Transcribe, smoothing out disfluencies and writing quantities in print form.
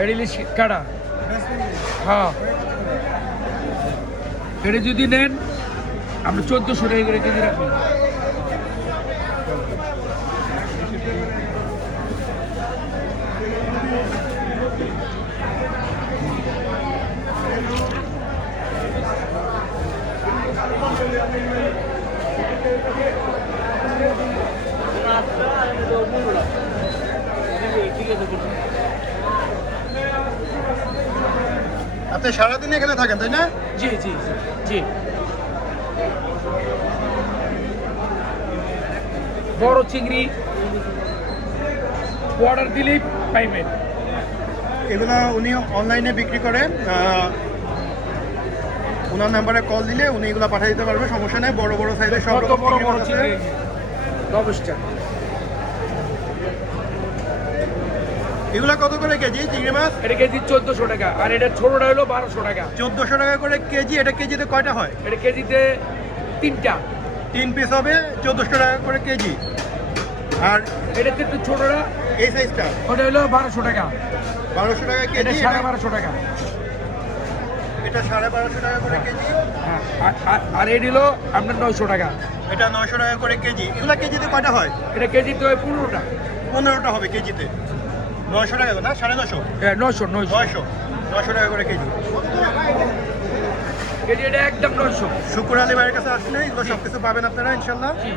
এটা ইলিশ কাটা। হ্যাঁ, এটা যদি নেন আমরা 1400 টাকা করে কেজি রাখবো। আপনি সারাদিন এখানে থাকেন তাই না? জি জি জি। বড় চিংড়ি অর্ডার দিলেই পাইবেন। এগুলো উনি অনলাইনে বিক্রি করেন, ওনার নাম্বারে কল দিলে উনি এগুলো পাঠিয়ে দিতে পারবে, সমস্যা নেই। বড় বড় সাইজের সব কত রকম বড় চিংড়ি বড় মাছ আছে। চিংড়ি লবস্টার। এগুলো কত করে কেজি চিংড়ি মাছ? এটা কেজি 1400 টাকা, আর এটা ছোটটা হলো 1200 টাকা। 1400 টাকা করে কেজি। এটা কেজিতে কয়টা হয়? এটা কেজিতে 3টা। 3 পিস হবে 1400 টাকা করে কেজি। আর এটাতে একটু ছোটটা, এই সাইজটা ওটা হলো 1200 টাকা। 1200 টাকা এটা কেজি। 1250 টাকা। এটা 1250 টাকা করে কেজি। হ্যাঁ, আর এটি হলো আপনার 900 টাকা। এটা 900 টাকা করে কেজি। এগুলো কেজিতে কয়টা হয়? এটা কেজিতে হয় 15টা। 15টা হবে কেজিতে। 900 টাকা না 950? হ্যাঁ, 900 900 টাকা করে কেজি। কেজি এটা একদম 900। শুকুর আলী ভাইয়ের কাছে আসলে এগুলো সব কিছু পাবেন আপনারা ইনশাল্লাহ। জি।